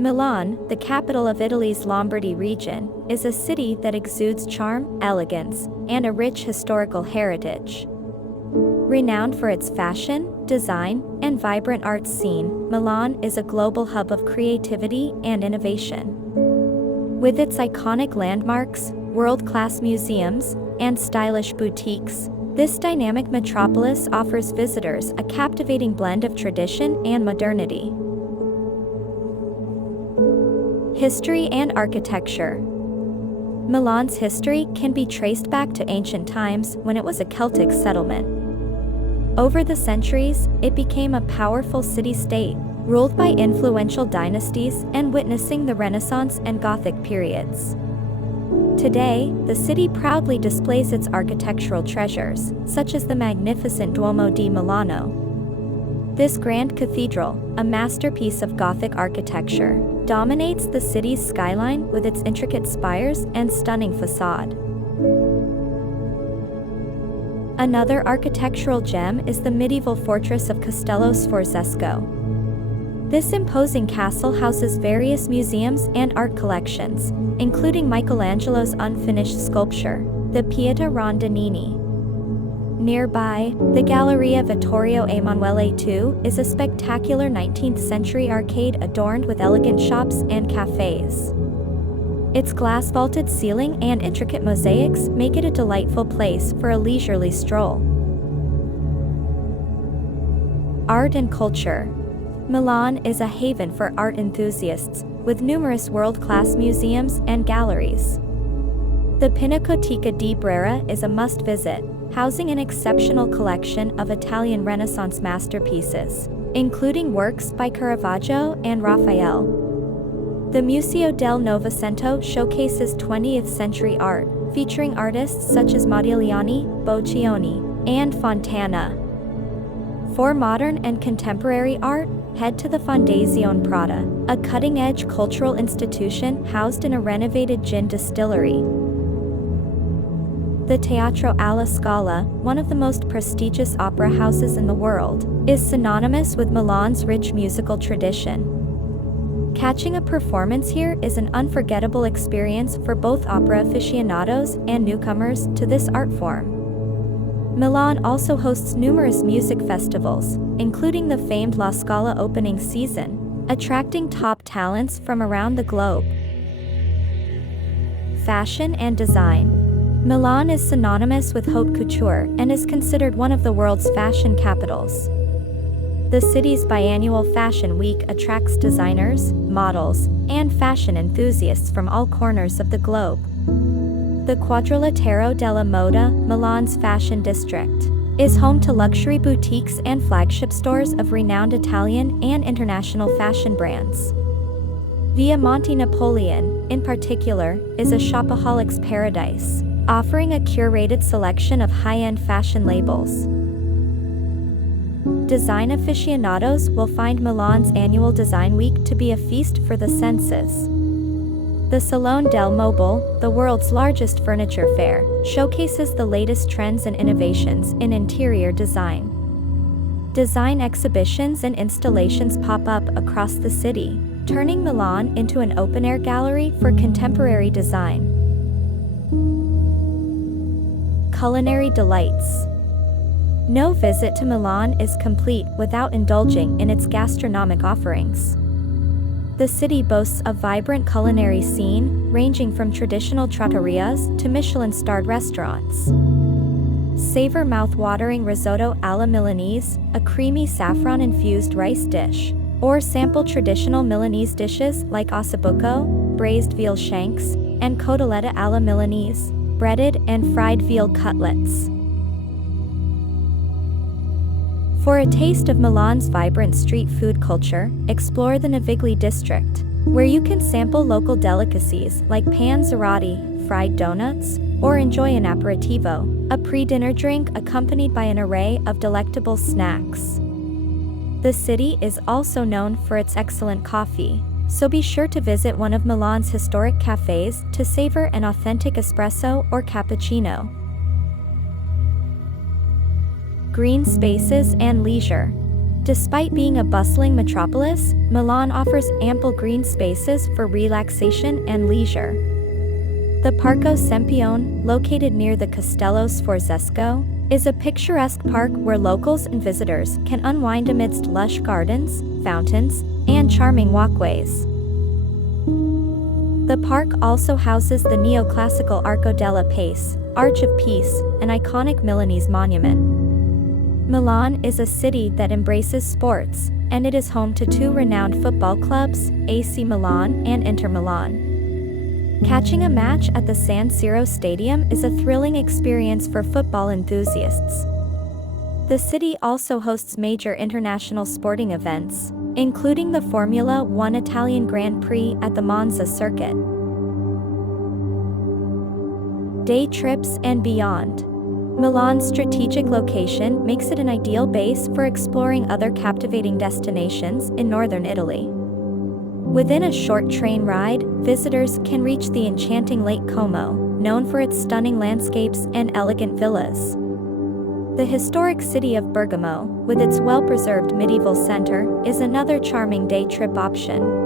Milan, the capital of Italy's Lombardy region, is a city that exudes charm, elegance, and a rich historical heritage. Renowned for its fashion, design, and vibrant art scene, Milan is a global hub of creativity and innovation. With its iconic landmarks, world-class museums, and stylish boutiques, this dynamic metropolis offers visitors a captivating blend of tradition and modernity. History and architecture. Milan's history can be traced back to ancient times when it was a Celtic settlement. Over the centuries, it became a powerful city-state, ruled by influential dynasties and witnessing the Renaissance and Gothic periods. Today, the city proudly displays its architectural treasures, such as the magnificent Duomo di Milano. This grand cathedral, a masterpiece of Gothic architecture, dominates the city's skyline with its intricate spires and stunning facade. Another architectural gem is the medieval fortress of Castello Sforzesco. This imposing castle houses various museums and art collections, including Michelangelo's unfinished sculpture, the Pieta Rondinini. Nearby, the Galleria Vittorio Emanuele II is a spectacular 19th-century arcade adorned with elegant shops and cafes. Its glass-vaulted ceiling and intricate mosaics make it a delightful place for a leisurely stroll. Art and culture. Milan is a haven for art enthusiasts, with numerous world-class museums and galleries. The Pinacoteca di Brera is a must-visit, housing an exceptional collection of Italian Renaissance masterpieces, including works by Caravaggio and Raphael. The Museo del Novecento showcases 20th-century art, featuring artists such as Modigliani, Boccioni, and Fontana. For modern and contemporary art, head to the Fondazione Prada, a cutting-edge cultural institution housed in a renovated gin distillery. The Teatro alla Scala, one of the most prestigious opera houses in the world, is synonymous with Milan's rich musical tradition. Catching a performance here is an unforgettable experience for both opera aficionados and newcomers to this art form. Milan also hosts numerous music festivals, including the famed La Scala opening season, attracting top talents from around the globe. Fashion and design. Milan is synonymous with haute couture and is considered one of the world's fashion capitals. The city's biannual Fashion Week attracts designers, models, and fashion enthusiasts from all corners of the globe. The Quadrilatero della Moda, Milan's fashion district, is home to luxury boutiques and flagship stores of renowned Italian and international fashion brands. Via Monte Napoleon, in particular, is a shopaholic's paradise, offering a curated selection of high-end fashion labels. Design aficionados will find Milan's annual Design Week to be a feast for the senses. The Salone del Mobile, the world's largest furniture fair, showcases the latest trends and innovations in interior design. Design exhibitions and installations pop up across the city, turning Milan into an open-air gallery for contemporary design. Culinary delights. No visit to Milan is complete without indulging in its gastronomic offerings. The city boasts a vibrant culinary scene, ranging from traditional trattorias to Michelin-starred restaurants. Savor mouth-watering risotto alla Milanese, a creamy saffron-infused rice dish, or sample traditional Milanese dishes like ossobuco, braised veal shanks, and cotoletta alla Milanese, breaded and fried veal cutlets. For a taste of Milan's vibrant street food culture, explore the Navigli district, where you can sample local delicacies like panzerotti, fried donuts, or enjoy an aperitivo, a pre-dinner drink accompanied by an array of delectable snacks. The city is also known for its excellent coffee, so be sure to visit one of Milan's historic cafes to savor an authentic espresso or cappuccino. Green spaces and leisure. Despite being a bustling metropolis, Milan offers ample green spaces for relaxation and leisure. The Parco Sempione, located near the Castello Sforzesco, is a picturesque park where locals and visitors can unwind amidst lush gardens, fountains, and charming walkways. The park also houses the neoclassical Arco della Pace, Arch of Peace, an iconic Milanese monument. Milan is a city that embraces sports, and it is home to two renowned football clubs, AC Milan and Inter Milan. Catching a match at the San Siro Stadium is a thrilling experience for football enthusiasts. The city also hosts major international sporting events, including the Formula One Italian Grand Prix at the Monza circuit. Day trips and beyond. Milan's strategic location makes it an ideal base for exploring other captivating destinations in northern Italy. Within a short train ride, visitors can reach the enchanting Lake Como, known for its stunning landscapes and elegant villas. The historic city of Bergamo, with its well-preserved medieval center, is another charming day trip option.